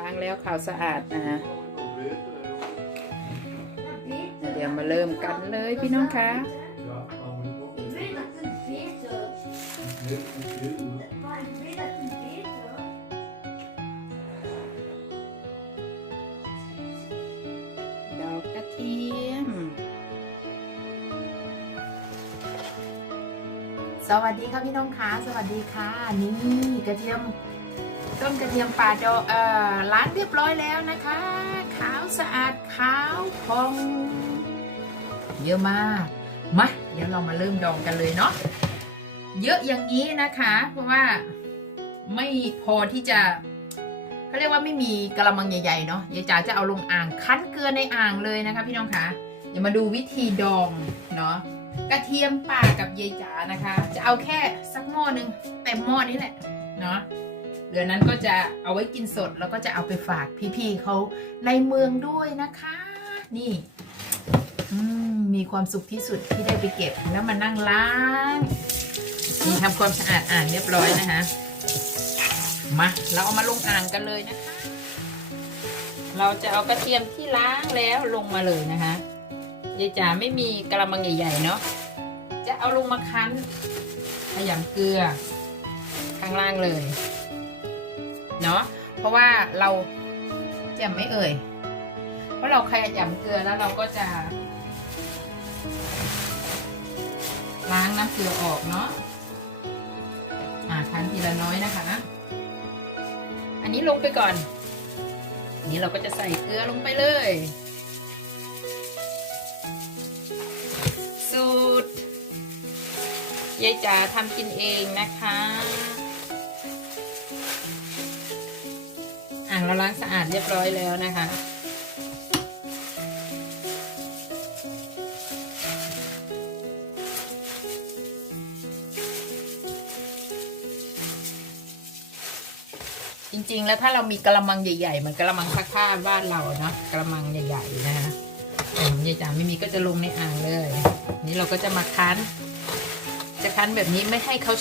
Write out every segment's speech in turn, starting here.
ล้างแล้วขาวสะอาดนะฮะเดี๋ยวมาเริ่มกันเลยพี่น้องคะดอกกระเทียม สวัสดีค่ะพี่น้องคะสวัสดีค่ะ นี่กระเทียม ต้นกระเทียมป่าดอเอ่อล้างเรียบร้อยแล้วนะคะ ขาวสะอาดขาวพองเยอะมากมาเดี๋ยวเรามาเริ่มดองกันเลยเนาะเยอะอย่างนี้นะคะ เพราะว่าไม่พอที่จะเขาเรียกว่าไม่มีกระมังใหญ่ๆเนาะยายจ๋าจะเอาลงอ่างคั้นเกลือในอ่างเลยนะคะพี่น้องคะเดี๋ยวมาดูวิธีดองเนาะกระเทียมป่ากับยายจ๋านะคะ จะเอาแค่สักหม้อหนึ่งเต็มหม้อนี้แหละเนาะ เหลือนั้นก็จะเอาไว้กินสดแล้วก็จะเอาไปฝากพี่ๆเขาในเมืองด้วยนะคะ นี่มมีความสุขที่สุดที่ได้ไปเก็บแล้วมานั่งล้างนี่ทำความสะอาดอ่างเรียบร้อยนะคะมาเราเอามาลงอ่างกันเลยนะคะ เราจะเอากระเทียมที่ล้างแล้วลงมาเลยนะคะยายจ๋าไม่มีกระมังใหญ่ๆเนาะจะเอาลงมาคั้นขยำเกลือข้างล่างเลย เนาะเพราะว่าเราแจ่มไม่เอ่ยเพราะเราขยำเกลือแล้วเราก็จะ ล้างน้ำเกลือออกเนาะอ่าคั้นทีละน้อยนะคะ อันนี้ลงไปก่อนอันนี้เราก็จะใส่เกลือลงไปเลยสูตรยายจ๋าทำกินเองนะคะางเราล้างสะอาดเรียบร้อยแล้วนะคะ จริงๆแล้วถ้าเรามีกระมังใหญ่ๆเหมือนกระมังซักผ้าบ้านเราเนาะกระมังใหญ่ๆนะคะอืมยายจ๋าไม่มีก็จะลงในอ่างเลย นี่เราก็จะมาคั้น จะคั้นแบบนี้ไม่ให้เขา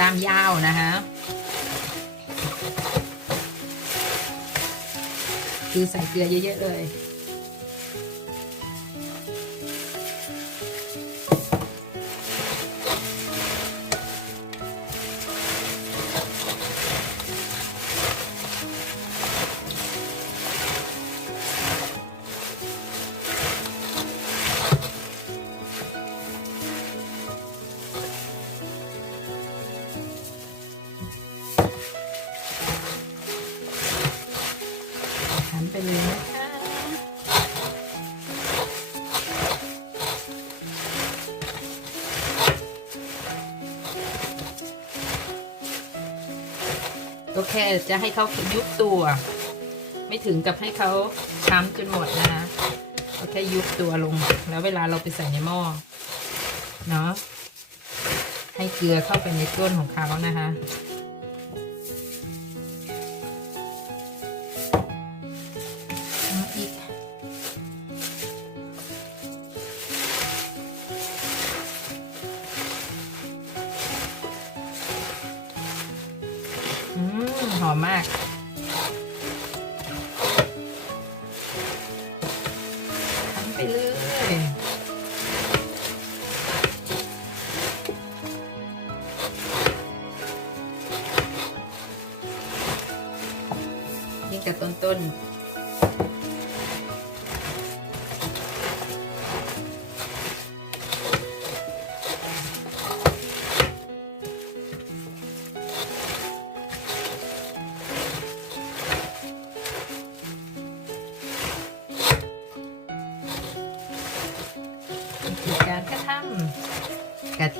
ตามยาวนะคะ คือใส่เกลือเยอะๆเลย ก็แค่จะให้เขายุบตัว ไม่ถึงกับให้เขาช้ำจนหมดนะคะก็แค่ยุบตัวลง แล้วเวลาเราไปใส่ในหม้อเนาะให้เกลือเข้าไปในก้นของเขานะคะ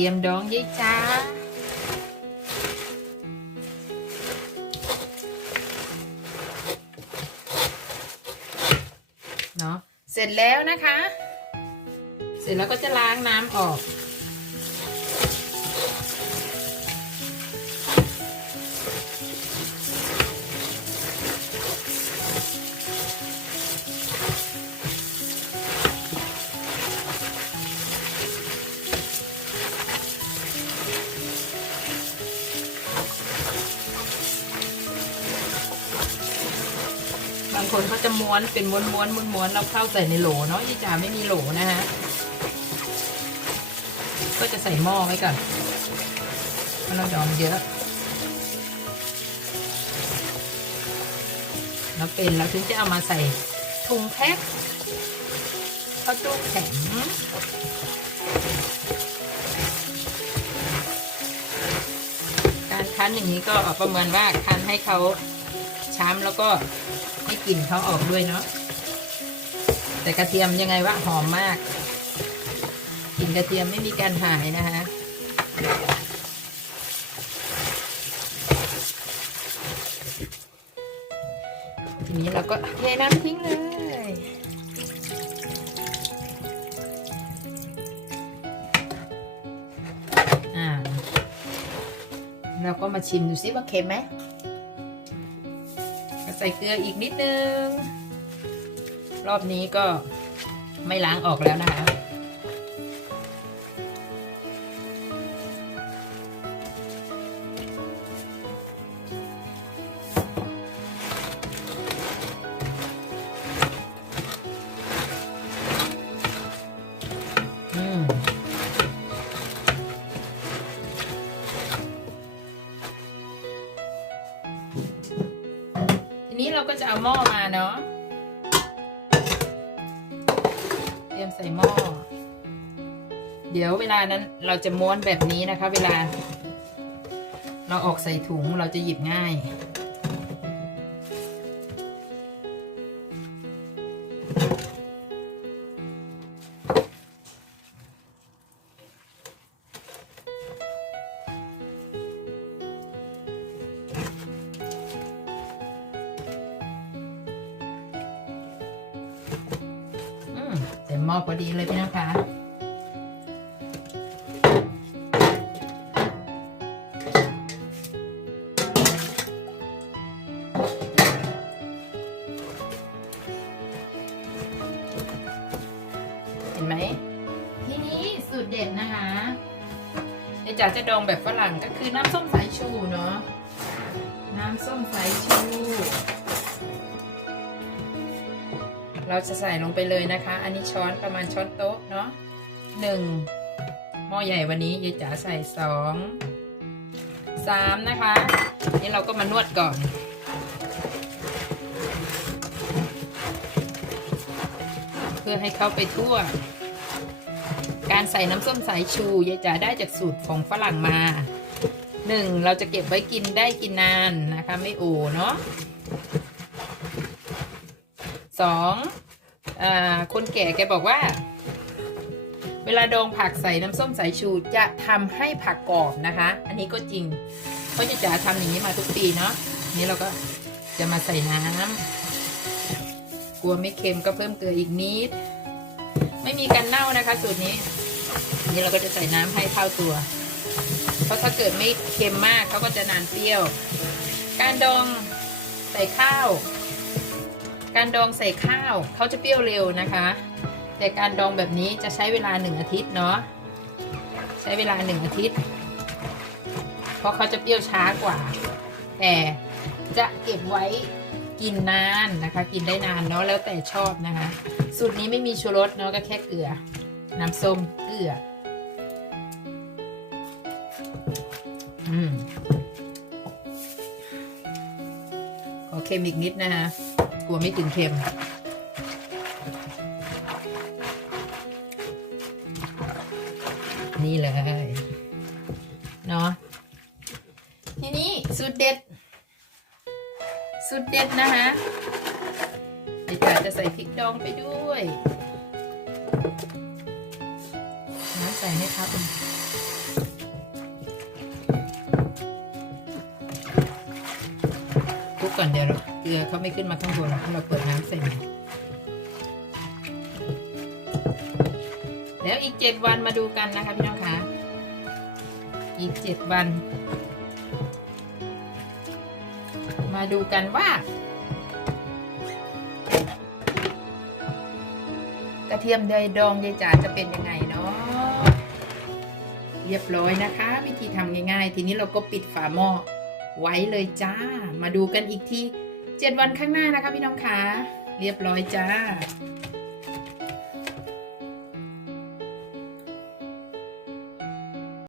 ทียมดองยี่จ้าเนาะเสร็จแล้วนะคะ เสร็จแล้วก็จะล้างน้ำออก คนเขาจะม้วนเป็นม้วนม้วนม้วนม้วนแล้วเข้าใส่ในโหลเนาะยี่จ๋าไม่มีโหลนะฮะ ก็จะใส่หม้อไว้ก่อนเพราะเราดองเยอะ แล้วเป็นแล้วถึงจะเอามาใส่ถุงแพ็คเข้าตู้แข็งการคั้นอย่างนี้ก็ประเมินว่าคั้นให้เขาช้ำแล้วก็ ให้กลิ่นเขาออกด้วยเนาะแต่กระเทียมยังไงว่าหอมมากกลิ่นกระเทียมไม่มีการหายนะคะทีนี้เราก็เทน้ำทิ้งเลยอ่าเราก็มาชิมดูซิว่าเค็มไหม ใส่เกลืออีกนิดนึง รอบนี้ก็ไม่ล้างออกแล้วนะคะ วเวลานั้นเราจะม้วนแบบนี้นะคะ เวลา เราออกใส่ถุงเราจะหยิบง่ายมเต็มหม้อพอดีเลยพี่นะคะ เห็นไหมทีนี้สูตรเด็ดนะคะเดี๋ยวจ๋าจะดองแบบฝรั่งก็คือน้ำส้มสายชูเนาะน้ำส้มสายชู เราจะใส่ลงไปเลยนะคะ อันนี้ช้อนประมาณช้อนโต๊ะเนาะหนึ่งหม้อใหญ่วันนี้ยายจ๋าใส่สองสามนะคะ นี่เราก็มานวดก่อน พื่อให้เข้าไปทั่ว การใส่น้ำส้มสายชูยายจ๋าได้จากสูตรของฝรั่งมาหนึ่งเราจะเก็บไว้กินได้กินนานนะคะ ไม่โอเนาะสองอคนแก่แกบอกว่า เวลาดองผักใส่น้ำส้มสายชูจะทำให้ผักกรอบนะคะ อันนี้ก็จริง เพราะจะจ๋าทำอย่างนี้มาทุกปีเนาะนี่เราก็จะมาใส่น้ำ ลัวไม่เค็มก็เพิ่มเกลืออีกนิด ไม่มีกันเน่านะคะ สูตรนี้นี่เราก็จะใส่น้ำให้เท่าตัว เพราะถ้าเกิดไม่เค็มมากเขาก็จะนานเปรี้ยว การดองใส่ข้าว การดองใส่ข้าวเขาจะเปรี้ยวเร็วนะคะ แต่การดองแบบนี้จะใช้เวลาหนึ่งอาทิตย์เนาะใช้เวลาหนึ่งอาทิตย์ เพราะเขาจะเปรี้ยวช้ากว่า แต่จะเก็บไว้ กินนานนะคะ กินได้นานเนาะแล้วแต่ชอบนะคะ สูตรนี้ไม่มีชูรสเนาะก็แค่เกลือ น้ำส้มเกลือ อืมขอเค็มอีกนิดนะคะกลัวไม่ถึงเค็มนี่เลยเนาะทีนี้สูตรเด็ด สูตรเด็ดนะคะเดี๋ยวจ๋าจะใส่พริกดองไปด้วยน้ำใส่ไหมครับคุกก่อนเดี๋ยวเกลือเขาไม่ขึ้นมาข้างบนเราเปิดน้ำใส่แล้วอีกเจ็ดวันมาดูกันนะคะพี่น้องคะอีกเจ็ดวัน มาดูกันว่า กระเทียมใดดองยายจ๋าจะเป็นยังไงเนาะเรียบร้อยนะคะ วิธีทำง่ายๆ ทีนี้เราก็ปิดฝาหม้อไว้เลยจ้า มาดูกันอีกทีเจ็ดวันข้างหน้านะคะพี่น้องคะเรียบร้อยจ้า